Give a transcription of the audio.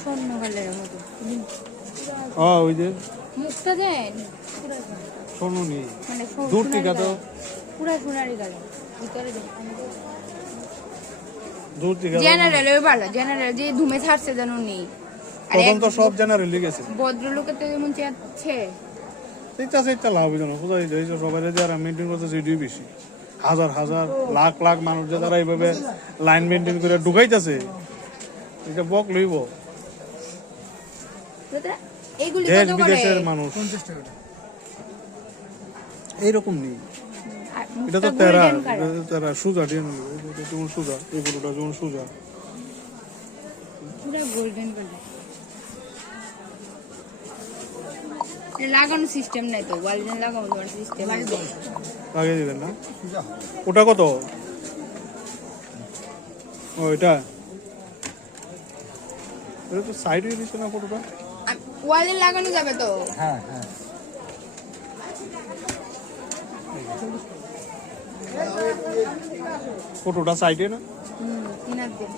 স্বর্ণ কালারের মতো। ওই যে মুখটা দেন স্বর্ণ নেই মানে দূর থেকে তো পুরা সোনারি কালার ভিতরে দেখুন দূর থেকে জেনারেল ওই ভালো জেনারেল যে ধুমে ছাড়ছে জানো নেই তখন তো সব জেনারেলি গেছে ভদ্রলোকের তো যেমন চাচ্ছে সেইটা লাভ হইতো না কোথায় যাইছে সবাই যারা মেনটেন করছে সেটাই বেশি হাজার হাজার লাখ লাখ মানুষ যে তারা এইভাবে লাইন মেনটেন করে ঢুকাইতেছে এটা বক লইব এইগুলি দেশ কত করে বিদেশের মানুষ 50 টাকা এইরকম নেই এটা তো তেরা সুজা দিয়ে নিল এটা যেমন সুজা এগুলোটা যেমন সুজা পুরো গোল্ডেন কালার লাগানো সিস্টেম নাই তো ওয়ালডেন লাগানো তোমার সিস্টেম লাগিয়ে দিবেন না ওটা কত ও এটা এটা তো সাইড হয়ে দিচ্ছে না ফটোটা ওয়ালে লাগানো যাবে তো হ্যাঁ হ্যাঁ ফটোটা সাইডে না কিনার দিন